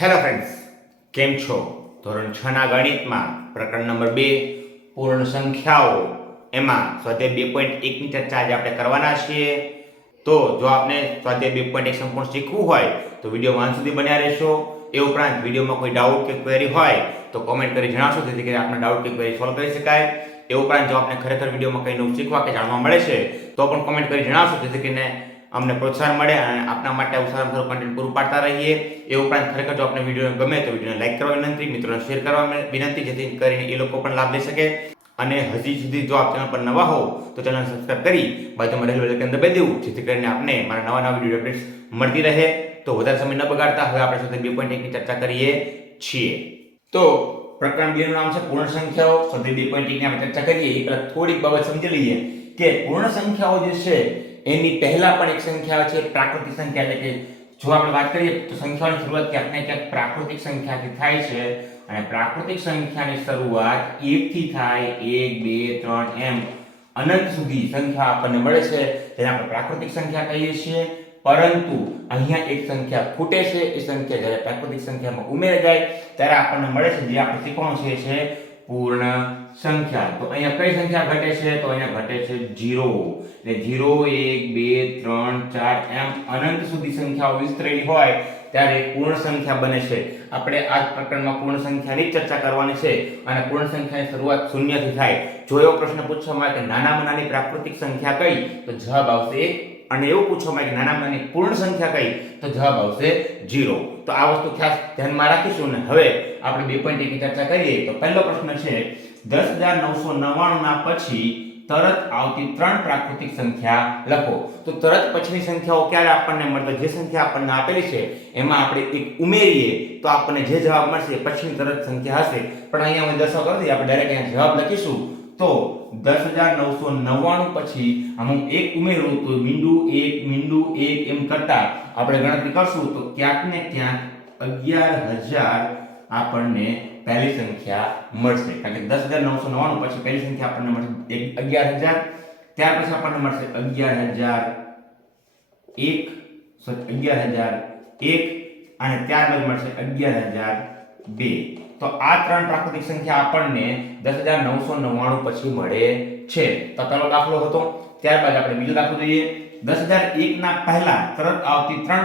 Hello friends, કેમ છો? ધોરણ 6 ના ગણિતમાં પ્રકરણ નંબર 2 પૂર્ણ સંખ્યાઓ એમાં સ્વાધ્યાય 2.1 ની ચર્ચા આજે આપણે કરવાના છીએ. તો જો આપને સ્વાધ્યાય 2.1 સંપૂર્ણ શીખવું હોય તો વિડીયો અંત સુધી બન્યા રહેશો. એ ઉપરાંત વિડીયોમાં કોઈ ડાઉટ કે ક્વેરી હોય તો કોમેન્ટ કરી જણાવશો, જેથી કરીને આપણા ડાઉટ કે ક્વેરી સોલ્વ કરી શકાય. એ ઉપરાંત જો આપને ખરેખર વિડીયોમાં કંઈ નવું શીખવા કે જાણવા મળે છે તો પણ કોમેન્ટ કરી જણાવશો, જેથી કરીને અમને પ્રોત્સાહન મળે અને આપના માટે સારામાં સારું કન્ટેન્ટ પૂરું પાડતા રહીએ. એ ઉપરાંત ખરેખર જો આપને વિડીયો ગમે તો વિડીયોને લાઈક કરવા વિનંતી, મિત્રોને શેર કરવા વિનંતી, જેથી કરીને એ લોકો પણ લાભ લઈ શકે. અને હજી સુધી જો આપ ચેનલ પર નવા હો તો ચેનલ સબસ્ક્રાઇબ કરી બાજુમાં રહેલું બેલ આઇકન દબાવી દેવું, જેથી કરીને આપને મારા નવા વિડીયો અપડેટ્સ મળતી રહે. તો વધારે સમય ન બગાડતા હવે આપણે સાથે 2.1 ની ચર્ચા કરીએ છીએ. તો પ્રકરણ 2 નું નામ છે પૂર્ણ સંખ્યાઓ. સ્વાધ્યાય 2.1 ની આપણે ચર્ચા કરીએ એ પહેલા થોડીક બાબત સમજી લઈએ કે પૂર્ણ સંખ્યાઓ જે છે એની પહેલા પણ એક સંખ્યા છે પ્રાકૃતિક સંખ્યા. એટલે કે જો આપણે વાત કરીએ તો સંખ્યાઓની શરૂઆત ક્યાંક ને ક્યાંક પ્રાકૃતિક સંખ્યાથી થાય છે, અને પ્રાકૃતિક સંખ્યાની શરૂઆત 1 થી થાય. 1 2 3 એમ અનંત સુધી સંખ્યા આપણને મળે છે, જેને આપણે પ્રાકૃતિક સંખ્યા કહીએ છીએ. પરંતુ અહીંયા એક સંખ્યા ખૂટે છે. એ સંખ્યા જ્યારે પ્રાકૃતિક સંખ્યામાં ઉમેરાઈ જાય ત્યારે આપણને મળે છે જે આપણે શીખવાનું છે પૂર્ણ સંખ્યા. તો અહીંયા કઈ સંખ્યા ઘટે છે? તો અહીંયા ઘટે છે 0. એટલે 0 1 2 3 4 એમ અનંત સુધી સંખ્યાઓ વિસ્તરેલી હોય ત્યારે પૂર્ણ સંખ્યા બને છે. આપણે આ પ્રકરણમાં પૂર્ણ સંખ્યાની ચર્ચા કરવાની છે, અને પૂર્ણ સંખ્યાની શરૂઆત શૂન્યથી થાય. જો એવો પ્રશ્ન પૂછવામાં આવે કે નાનામાં નાની પ્રાકૃતિક સંખ્યા કઈ, તો જવાબ આવશે 1. અને એવું પૂછવામાં આવે કે નાનામાં નાની પૂર્ણ સંખ્યા કઈ, તો જવાબ આવશે 0. તો આ વસ્તુ ખાસ ધ્યાનમાં રાખીશું. ને હવે આપણે 2.1 ની ચર્ચા કરીએ તો પહેલો પ્રશ્ન છે 10,999 ના પછી તરત આવતી 3 પ્રાકૃતિક સંખ્યા લખો. તો તરત પછીની સંખ્યાઓ ક્યારે આપણને મળે? જે સંખ્યા આપણને આપેલી છે એમાં આપણે એક ઉમેરીએ તો આપણને જે જવાબ મળશે એ પછીની તરત સંખ્યા હશે. પણ અહીંયા અમે દર્શાવ કરી આપણે ડાયરેક્ટ અહીંયા જવાબ લખીશું. તો 10,999 પછી હું એક ઉમેરું તો મીંડું 1 એમ કરતા આપણે ગણતરી કરશું તો ક્યાંક ને ક્યાંક 11,000 આપણને પહેલી સંખ્યા મળશે. કારણ કે 10,999 પછી પહેલી સંખ્યા આપણને મળશે 11,000. ત્યાર પછી આપણને મળશે 11,001 અને ત્યારબાદ મળશે 11,002. તો આ 3 પ્રાકૃતિક સંખ્યા આપણને 10,999 પછી મળે છે. તો પહેલો દાખલો હતો. ત્યારબાદ આપણે બીજો દાખલો જોઈએ. 10,001 ના પહેલા તરત આવતી 3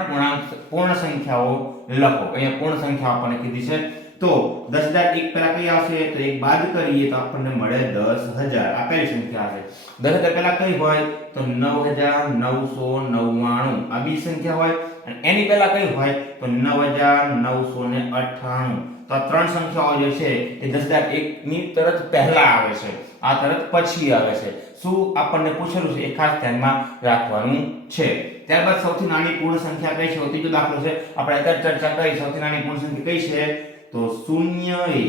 પૂર્ણ સંખ્યાઓ લખો. અહીંયા પૂર્ણ સંખ્યા આપણને કીધી છે. તો 10,001 પહેલા કઈ આવશે? તો એક બાદ કરીએ તો આપણને મળે 10,000. આ પહેલી સંખ્યા છે. 10,000 પહેલા કઈ હોય? તો 9,999. આ બીજી સંખ્યા હોય. અને એની પહેલા કઈ હોય? તો 9,998. તો આ 3 સંખ્યાઓ જે છે એ 10,001 ની તરત પહેલા આવે છે, આ તરત પછી આવે છે. શું આપણને પૂછેલું છે એ ખાસ ધ્યાનમાં રાખવાનું છે. ત્યારબાદ સૌથી નાની પૂર્ણ સંખ્યા કઈ છે? ત્રીજો દાખલો છે. આપણે અત્યારે ચર્ચા કરી સૌથી નાની પૂર્ણ સંખ્યા કઈ છે? તો 0 એ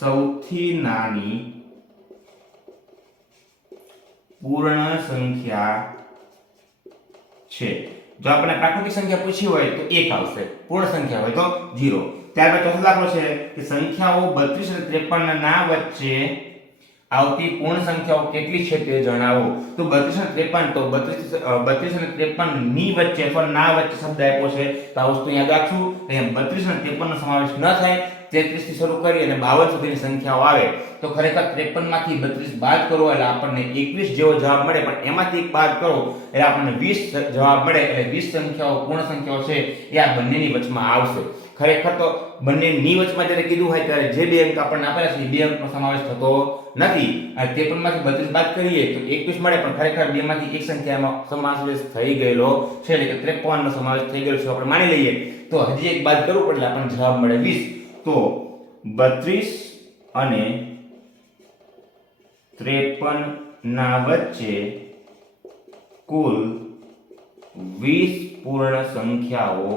સૌથી નાની પૂર્ણ સંખ્યા છે. જો આપણે પ્રાકૃતિક સંખ્યા પૂછી હોય તો 1 આવશે, પૂર્ણ સંખ્યા હોય તો 0. ત્યારબાદ ચોથો દાખલો છે કે સંખ્યાઓ 32 અને 53 ના વચ્ચે આવતી પૂર્ણ સંખ્યાઓ કેટલી છે તે જણાવો. તો 32 અને 53, તો 32 અને 53 ની વચ્ચે અથવા ના વચ્ચે શબ્દ આપ્યો છે તો આ વસ્તુ યાદ રાખશું. અહીંયા 32 અને 53 નો સમાવેશ ન થાય. 33 થી શરૂ કરી અને 52 સુધીની સંખ્યાઓ આવે તો ખરેખર 53 માંથી 32 બાદ કરો એટલે આપણને 21 જેવો જવાબ મળે, પણ એમાંથી એક બાદ કરો એટલે આપણને 20 જવાબ મળે. એટલે 20 સંખ્યાઓ પૂર્ણ સંખ્યાઓ છે એ આ બંનેની વચમાં આવશે. ખરેખર તો બંનેની વચમાં જ્યારે કીધું હોય ત્યારે જે બે અંક આપણને આપેલા છે એ બે અંકનો સમાવેશ થતો નથી. અને 53 માંથી 32 બાદ કરીએ તો 21 મળે, પણ ખરેખર બે માંથી એક સંખ્યામાં સમાવેશ થઈ ગયેલો છે, એટલે કે 53 નો સમાવેશ થઈ ગયેલો છે આપણે માની લઈએ. તો હજી એક બાદ કરવું પડે એટલે આપણને જવાબ મળે 20. તો 32 અને 53 ના વચ્ચે કુલ 20 પૂર્ણ સંખ્યાઓ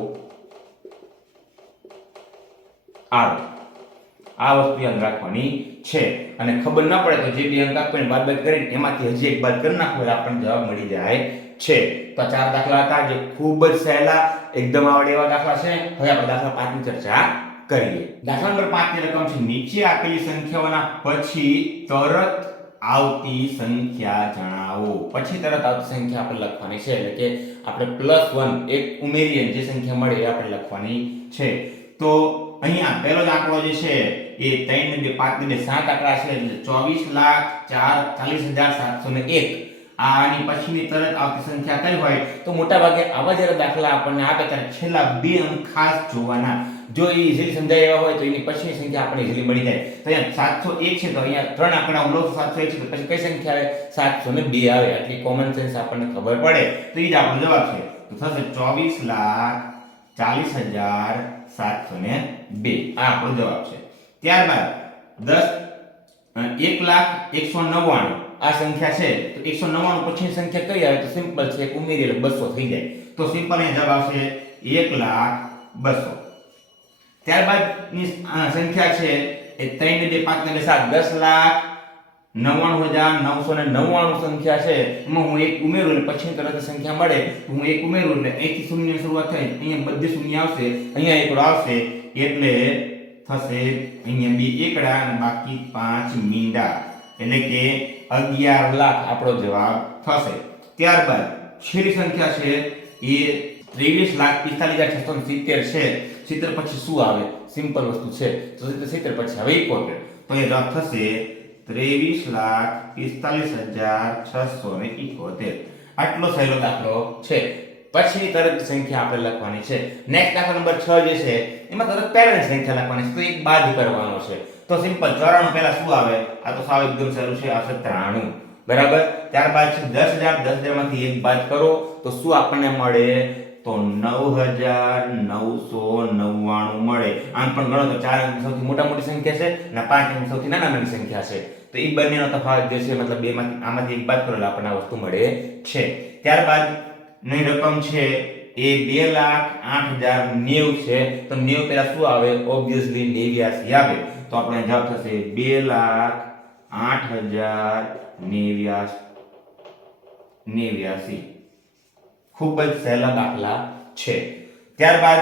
આવે. આ વસ્તુ યાદ રાખવાની છે. અને ખબર ન પડે તો જે બે અંક આપીને બાદ કરીને એમાંથી હજી એક બાદ કરી નાખો એટલે આપણને જવાબ મળી જાય છે. તો 4 દાખલા હતા જે ખૂબ જ સહેલા એકદમ આવડે એવા દાખલા છે. હવે આપણે દાખલા 5 ની ચર્ચા કરીએ. દાખલા નંબર 5 ની રકમ છે નીચે આપેલી સંખ્યાઓના પછી તરત આવતી સંખ્યા જણાવો. પછી તરત આવતી સંખ્યા આપણે લખવાની છે, એટલે કે આપણે +1 એક ઉમેરીએ જે સંખ્યા મળે એ આપણે લખવાની છે. તો અહીંયા પહેલો જ આંકડો જે છે એ 3 ને 2 5 ને 2 7 આંકડા છે એટલે 24,40,701. આની પછીની તરત આવતી સંખ્યા કઈ હોય તો મોટા ભાગે આવા જ્યારે દાખલા આપણને આપે ત્યારે છેલ્લા બે અંક ખાસ જોવાના. જો એ ઇઝીલી સમજાય એવા હોય તો એની પછીની સંખ્યા આપણને ઇઝીલી મળી જાય. તો અહીંયા 701 છે તો અહીંયા ત્રણ આંકડા ઉલો 701 છે તો પછી કઈ સંખ્યા આવે 702 આવે. આટલી કોમન સેન્સ આપણને ખબર પડે તો એ જ આપણો જવાબ છે. તો થશે 24,40,702. આ આપણો જવાબ છે. ત્યારબાદ 1,01,99 આ સંખ્યા છે તો 199 પછીની સંખ્યા કઈ આવે તો સિમ્પલ છે એક ઉમેરી એટલે 200 થઈ જાય. તો સિમ્પલ અહીં જવાબ આવશે 1,02,000. ત્યારબાદ ની સંખ્યા છે એ 3 ને 2 5 ને 7 10,99,999 સંખ્યા છે. એમાં હું એક ઉમેરું એટલે પછી તરત સંખ્યા મળે હું એક ઉમેરું એટલે અહીંથી શૂન્ય શરૂઆત થાય અહીંયા બધે શૂન્ય આવશે અહીંયા એકડો આવશે એટલે થશે અહીંયા બે એકડા અને બાકી 5 મીંડા એટલે કે 11 લાખ આપણો જવાબ થશે. ત્યારબાદ છેલ્લી સંખ્યા છે એ 23,45,670 છે. 70 પછી શું આવે સિમ્પલ વસ્તુ છે તો 70 પછી આવે 71 તો એ જવાબ થશે 23,45,671. આટલો સહેલો દાખલો છે. પછી તરત સંખ્યા આપણે લખવાની છે. નેક્સ્ટ દાખલા નંબર 6 જે છે એમાં તરત પહેલાની સંખ્યા લખવાની છે તો એક બાદ કરવાનો છે. તો સિમ્પલ 94 પહેલા શું આવે આ તો સાવ એકદમ સહેલું છે આવશે 93 બરાબર. ત્યારબાદ છે 10,000 10,000 માંથી એક બાદ કરો તો શું આપણને મળે તો 9,999 મળે. આમ પણ ગણો તો 4 અંક સૌથી મોટા મોટી સંખ્યા છે અને 5 અંક સૌથી નાના નાની સંખ્યા છે. તો એ બંનેનો તફાવત જે છે મતલબ બેમાંથી આમાંથી એક બાદ કરો એટલે આપણને આ વસ્તુ મળે છે. ત્યારબાદ ની રકમ છે એ 2,08,090 છે. તો 90 પહેલા શું આવે ઓબ્વિયસલી 89 આવે. તો આપણે જવાબ થશે 2,08,089. ખૂબ જ સહેલા દાખલા છે. ત્યારબાદ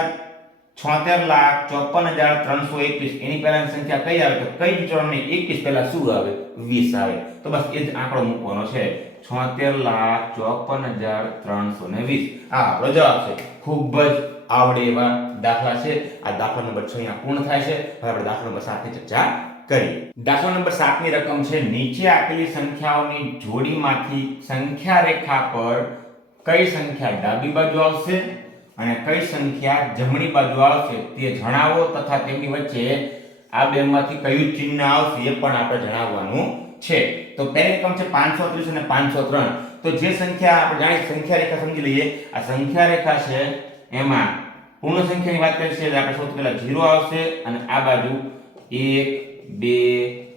76,54,321 એની પહેલાની સંખ્યા કઈ આવે તો કઈ વિચારવાની 21 પહેલા શું આવે 20 આવે. તો બસ એ જ આંકડો મૂકવાનો છે 76,54,320. આ આપણો જવાબ છે. ખૂબ જ આવડે એવા દાખલા છે. આ દાખલા નંબર 6 અહીંયા પૂર્ણ થાય છે. હવે આપણે દાખલા નંબર 7 ની ચર્ચા કરીએ. દાખલા નંબર 7 ની રકમ છે નીચે આપેલી સંખ્યાઓની જોડીમાંથી સંખ્યા રેખા પર કઈ સંખ્યા ડાબી બાજુ આવશે અને કઈ સંખ્યા જમણી બાજુ આવશે તે જણાવો તથા તેમની વચ્ચે આ બેમાંથી કયું ચિહ્ન આવશે એ પણ આપણે જણાવવાનું છે. તો પહેલી રકમ છે 530 અને 503. તો જે સંખ્યા આપણે જાણીએ સંખ્યા રેખા સમજી લઈએ. આ સંખ્યા રેખા છે એમાં પૂર્ણ સંખ્યાની વાત કરીએ એટલે આપણે સૌથી પહેલા 0 આવશે અને આ બાજુ 1 2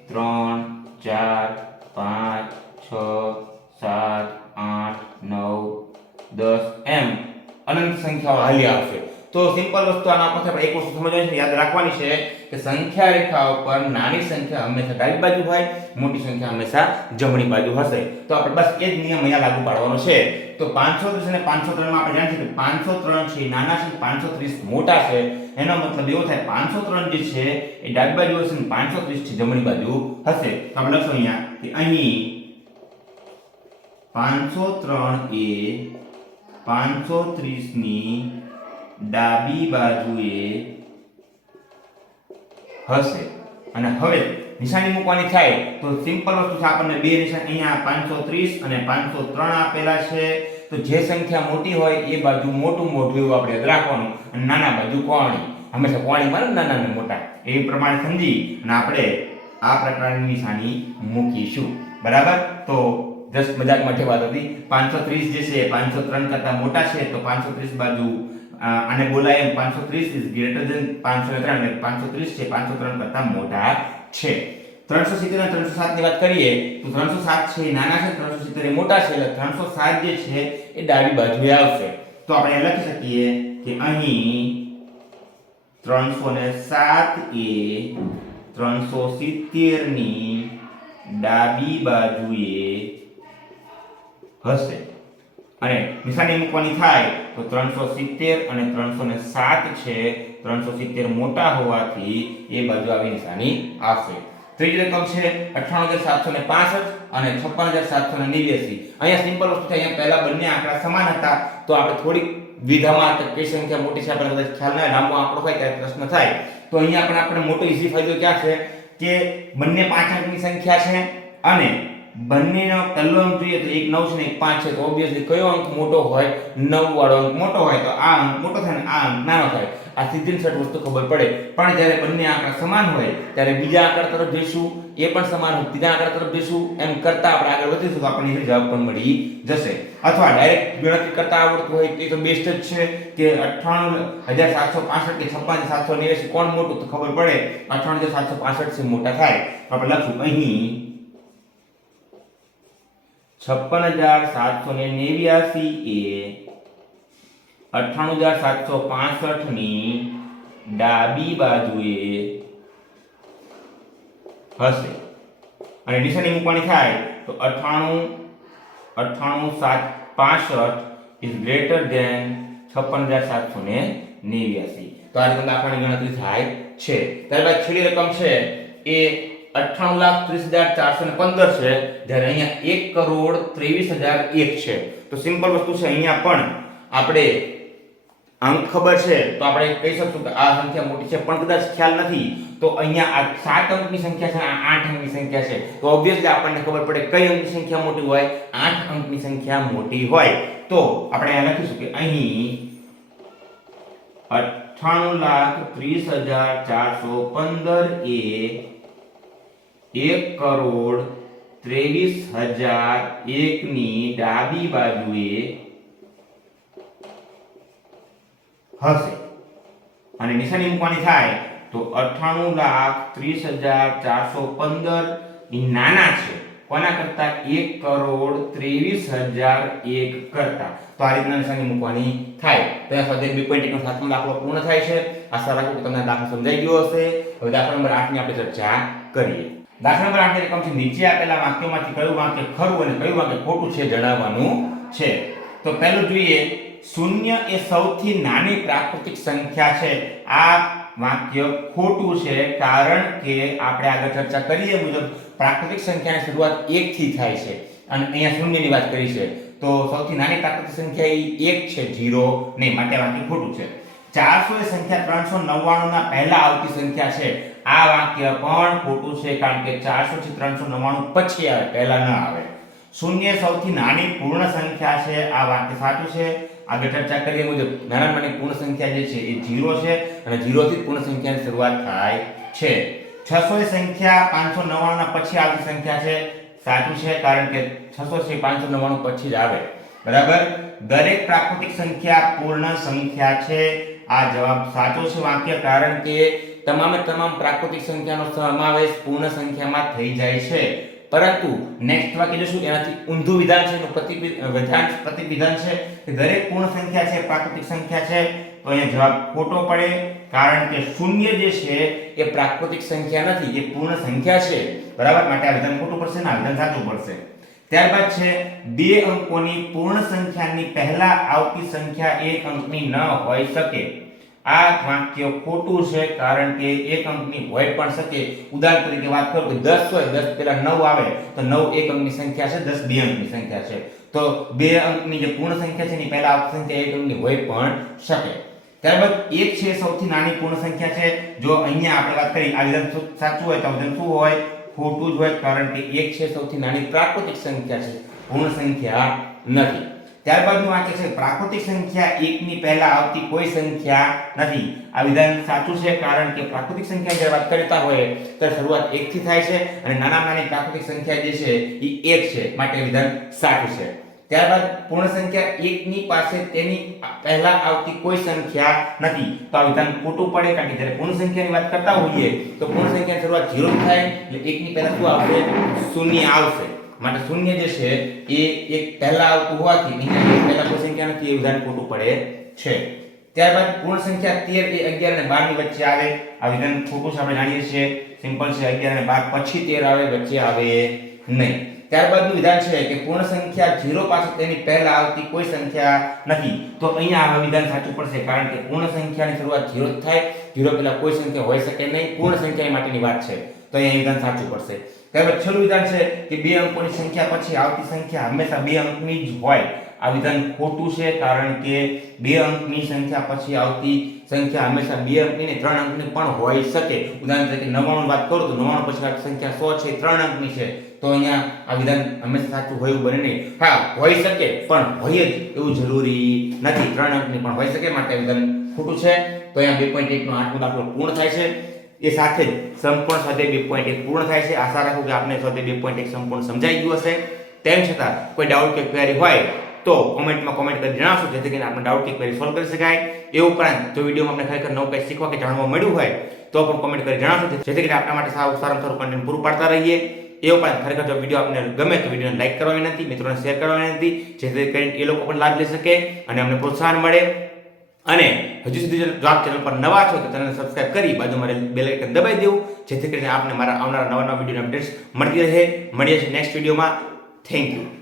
3 4 5 6 7 8 9 10 એમ અનંત સંખ્યાઓ હાલી આવશે. તો સિમ્પલ વસ્તુ આના પરથી આપણે એક વસ્તુ સમજવાની છે યાદ રાખવાની છે કે સંખ્યા રેખા ઉપર નાની સંખ્યા હંમેશા ડાબી બાજુ હોય મોટી સંખ્યા હંમેશા જમણી બાજુ હશે. તો આપણે બસ એ જ નિયમ અહીંયા લાગુ પાડવાનો છે. તો 530 અને 503 માં આપણે જાણીએ કે 503 છે નાના છે 530 મોટા છે. એનો મતલબ એવો થાય 503 જે છે એ ડાબી બાજુ હશે અને 530 છે જમણી બાજુ હશે. તો આપણે લખો અહીંયા કે અહીં 503 એ 530 ની ડાબી બાજુએ હશે. અને હવે નિશાની મૂકવાની થાય તો સિમ્પલ વસ્તુ છે આપણને બે નિશાની અહીંયા 530 અને 503 આપેલા છે. તો જે સંખ્યા મોટી હોય એ બાજુ મોટું મોઢું એવું આપણે યાદ રાખવાનું અને નાના બાજુ કોણી હંમેશા કોણીમાં નાના અને મોટા એ પ્રમાણે સમજી અને આપણે આ પ્રકારની નિશાની મૂકીશું બરાબર. તો જસ્ટ મજાકમાં વાત હતી. 530 જે છે 503 કરતા મોટા છે તો 530 બાજુ આને બોલાય એમ 530 ઇઝ ગ્રેટર ધેન 503 એટલે 530 છે 503 કરતા મોટા છે. 370 અને 307 ની વાત કરીએ તો 307 છે એ નાના છે 370 એ મોટા છે એટલે 307 જે છે એ ડાબી બાજુએ આવશે. તો આપણે લખી શકીએ કે અહીં 307 એ 370 ની ડાબી બાજુએ હશે. અને નિશાની મૂકવાની થાય તો 370 અને 307 છે 370 મોટા હોવાથી એ બાજુ આવી નિશાની આવશે. ત્રીજી રકમ છે 98,765 અને 56,789. અહીંયા સિમ્પલ વસ્તુ છે. અહીંયા પહેલા બંને આંકડા સમાન હતા તો આપણે થોડીક વિધામાં કે કઈ સંખ્યા મોટી છે આપણને કદાચ ખ્યાલ ના હોય, લાંબો આંકડો હોય ત્યારે પ્રશ્ન થાય, તો અહીંયા પણ આપણે મોટો ઈઝી ફાયદો ક્યાં છે કે બંને 5 અંકની સંખ્યા છે અને બંનેનો પહેલો અંક જોઈએ તો એક 9 છે ને એક 5 છે, તો ઓબ્વિયસલી કયો અંક મોટો હોય? 9 વાળો અંક મોટો હોય, તો આ અંક મોટો થાય ને આ અંક નાનો થાય. આ સીધી સટ વસ્તુ ખબર પડે. પણ જ્યારે બંને આંકડા સમાન હોય ત્યારે બીજા આંકડા તરફ જઈશું, એ પણ સમાન હોય, ત્રીજા આંકડા તરફ જઈશું, એમ કરતા આપણે આગળ વધીશું તો આપણને એ જવાબ પણ મળી જશે. અથવા ડાયરેક્ટ ગણતરી કરતા આવડતું હોય તો બેસ્ટ જ છે કે 98765 કે 56789 કોણ મોટું તો ખબર પડે. 98765 છે મોટા થાય. આપણે લખશું અહીં 56789 એ 98765 ની ડાબી બાજુએ હશે અને નિશાની મૂકવાની થાય તો 98765 ઇઝ ગ્રેટર ધેન 56789. તો આ રીતે દાખલાની ગણતરી થાય છે. ત્યારબાદ છેલ્લી રકમ છે એ 98,30,415 છે, જ્યારે અહીંયા 1,23,001 છે. તો સિમ્પલ વસ્તુ છે. અહીંયા પણ આપણે અંક ખબર છે તો આપણે કહી શકશું કે આ સંખ્યા મોટી છે, પણ કદાચ ખ્યાલ નથી તો અહીંયા આ 7 અંકની સંખ્યા છે, આ 8 અંકની સંખ્યા છે, તો ઓબ્વિયસલી આપણને ખબર પડે કઈ અંકની સંખ્યા મોટી હોય? 8 અંકની સંખ્યા મોટી હોય. તો આપણે અહીંયા લખીશું કે અહીં 98,30,415 એ 1,23,001 ની ડાબી બાજુએ હશે અને નિશાની મૂકવાની થાય તો 98,30,415 એ નાના છે કોના કરતા? 1,23,001 કરતા. તો આ રીતના નિશાની મૂકવાની થાય. તો આ સ્વાધ્યાય 2.1 નો 7મો દાખલો પૂર્ણ થાય છે. આશા રાખું કે તમને દાખલો સમજાઈ ગયો હશે. હવે દાખલા નંબર 8 ની આપણે ચર્ચા કરીએ. દાખલા નંબર 8 ની રકમ છે નીચે આપેલા વાક્યોમાંથી કયું વાક્ય ખરું અને કયું વાક્ય ખોટું છે જણાવવાનું છે. તો પહેલું જોઈએ, શૂન્ય એ સૌથી નાની પ્રાકૃતિક સંખ્યા છે. આ વાક્ય ખોટું છે કારણ કે આપણે આગળ ચર્ચા કરીએ મુજબ પ્રાકૃતિક સંખ્યાની શરૂઆત 1 થી થાય છે અને અહીંયા શૂન્યની વાત કરી છે. તો સૌથી નાની પ્રાકૃતિક સંખ્યા એ 1 છે, 0 નહીં, માટે વાક્ય ખોટું છે. 400 એ સંખ્યા 399 ના પહેલા આવતી સંખ્યા છે. આ વાક્ય પણ ખોટું છે કારણ કે 400 થી 399 પછી આવે, પહેલા ન આવે. શૂન્ય સૌથી નાની પૂર્ણ સંખ્યા છે. આ વાક્ય સાચું છે. આગળ ચર્ચા કરીએ મુજબ નાનામાં નાની પૂર્ણ સંખ્યા જે છે એ 0 છે અને 0 થી પૂર્ણ સંખ્યાની શરૂઆત થાય છે. 600 એ સંખ્યા 599 ના પછી આવતી સંખ્યા છે. સાચું છે કારણ કે 600 છે 599 પછી જ આવે. બરાબર. દરેક પ્રાકૃતિક સંખ્યા પૂર્ણ સંખ્યા છે. આ જવાબ સાચો છે વાક્ય, કારણ કે તમામે તમામ પ્રાકૃતિક સંખ્યાનો સમાવેશ પૂર્ણ સંખ્યામાં થઈ જાય છે. પરંતુ નેક્સ્ટ વાક્ય જોશું એનાથી ઊંધું વિધાન છે, એનું પ્રતિવિધાન છે કે દરેક પૂર્ણ સંખ્યા છે પ્રાકૃતિક સંખ્યા છે. તો અહીંયા જવાબ ખોટો પડે કારણ કે શૂન્ય જે છે એ પ્રાકૃતિક સંખ્યા નથી, એ પૂર્ણ સંખ્યા છે. બરાબર. માટે આ વિધાન ખોટું પડશે ને આ વિધાન સાચું પડશે. ત્યારબાદ છે 2 અંકોની પૂર્ણ સંખ્યાની પહેલા આવતી સંખ્યા 1 અંકની ન હોઈ શકે. આ વાક્ય ખોટું છે કારણ કે 1 અંકની હોઈ પણ શકે. ઉદાહરણ તરીકે વાત કરો કે 10 હોય, 10 પહેલા 9 આવે તો 9 1 અંકની સંખ્યા છે, 10 2 અંકની સંખ્યા છે. તો 2 અંકની જે પૂર્ણ સંખ્યા છે એની પહેલા આવતી સંખ્યા 1 અંકની હોઈ પણ શકે. ત્યારબાદ 1 છે સૌથી નાની પૂર્ણ સંખ્યા છે. જો અહીંયા આપણે વાત કરી આ વિધાન સાચું હોય તો વિધાન શું હોય? ખોટું જ હોય કારણ કે 1 છે સૌથી નાની પ્રાકૃતિક સંખ્યા છે, પૂર્ણ સંખ્યા નથી. ત્યારબાદનું વાક્ય છે પ્રાકૃતિક સંખ્યા 1 ની પહેલા આવતી કોઈ સંખ્યા નથી. આ વિધાન સાચું છે કારણ કે પ્રાકૃતિક સંખ્યા જ્યારે વાત કરતા હોય ત્યારે શરૂઆત 1 થી થાય છે અને નાનામાં નાની પ્રાકૃતિક સંખ્યા જે છે એ 1 છે, માટે વિધાન સાચું છે. ત્યારબાદ પૂર્ણ સંખ્યા 1 ની પાસે તેની પહેલા આવતી કોઈ સંખ્યા નથી. તો આ વિધાન ખોટું પડે કારણ કે જ્યારે પૂર્ણ સંખ્યાની વાત કરતા હોઈએ તો પૂર્ણ સંખ્યાની શરૂઆત 0 થાય એટલે 1 ની પહેલા શું આવશે? શૂન્ય આવશે. માટે શૂન્ય જે છે એ 1 પહેલા આવતું હોવાથી અહીંયા 1 પહેલા કોઈ સંખ્યા નથી, એ વિધાન ખોટું પડે છે. ત્યારબાદ પૂર્ણ સંખ્યા 13 એ 11 અને 12 ની વચ્ચે આવે. આ વિધાન ખોટું છે, આપણે જાણીએ છીએ. સિમ્પલ છે. 11 અને 12 પછી 13 આવે, વચ્ચે આવે નહીં. ત્યારબાદનું વિધાન છે કે પૂર્ણ સંખ્યા 0 પાસે તેની પહેલા આવતી કોઈ સંખ્યા નથી. તો અહીંયા આ વિધાન સાચું પડશે કારણ કે પૂર્ણ સંખ્યાની શરૂઆત 0 જ થાય, 0 પહેલા કોઈ સંખ્યા હોઈ શકે નહીં, પૂર્ણ સંખ્યા માટેની વાત છે. તો અહીંયા વિધાન સાચું પડશે. ત્યારબાદ છેલ્લું વિધાન છે કે 2 અંકોની સંખ્યા પછી આવતી સંખ્યા હંમેશા 2 અંકની જ હોય. આ વિધાન ખોટું છે, કારણ કે 2 અંકની સંખ્યા પછી આવતી સંખ્યા હંમેશા 2 અંકની ને 3 અંકની પણ હોઈ શકે. ઉદાહરણ તરીકે 99 વાત કરું તો 99 પછી આવતી સંખ્યા 100 છે, 3 અંકની છે, તો અહીંયા આ વિધાન હંમેશા સાચું હોય એવું બને નહીં. હા, હોઈ શકે, પણ હોય જ એવું જરૂરી નથી. 3 અંકની પણ હોઈ શકે, માટે વિધાન ખોટું છે. તો અહીંયા 2.1 નો 8મો દાખલો પૂર્ણ થાય છે. એ સાથે જ સંપૂર્ણ સ્વાધ્યાય 2.1 પૂર્ણ થાય છે. આશા રાખું કે આપને સ્વાધ્યાય 2.1 સંપૂર્ણ સમજાઈ ગયું હશે. તેમ છતાં કોઈ ડાઉટ કે ક્વેરી હોય તો કોમેન્ટમાં કોમેન્ટ કરી જણાવશો, જેથી કરીને આપણે ડાઉટ કે ક્વેરી સોલ્વ કરી શકાય. એ ઉપરાંત જો વિડીયોમાં આપણે ખરેખર નવું કંઈ શીખવા કે જાણવા મળ્યું હોય તો પણ કોમેન્ટ કરી જણાવશો, જેથી કરીને આપણા માટે સારામાં સારું કન્ટેન્ટ પૂરું પાડતા રહીએ. એ ઉપરાંત ખરેખર જો વિડીયો આપને ગમે તો વિડીયોને લાઈક કરવા વિનંતી, મિત્રોને શેર કરવા વિનંતી, જેથી કરીને એ લોકો પણ લાભ લઈ શકે અને અમને પ્રોત્સાહન મળે. અને હજુ સુધી જો આપ ચેનલ પર નવા છો તો ચેનલને સબસ્ક્રાઇબ કરી બાજુમાં બેલ આઇકન દબાવી દેવું, જેથી કરીને આપને મારા આવનારા નવા વિડીયોના અપડેટ્સ મળતી રહે. મળીએ છીએ નેક્સ્ટ વિડીયોમાં. Thank you.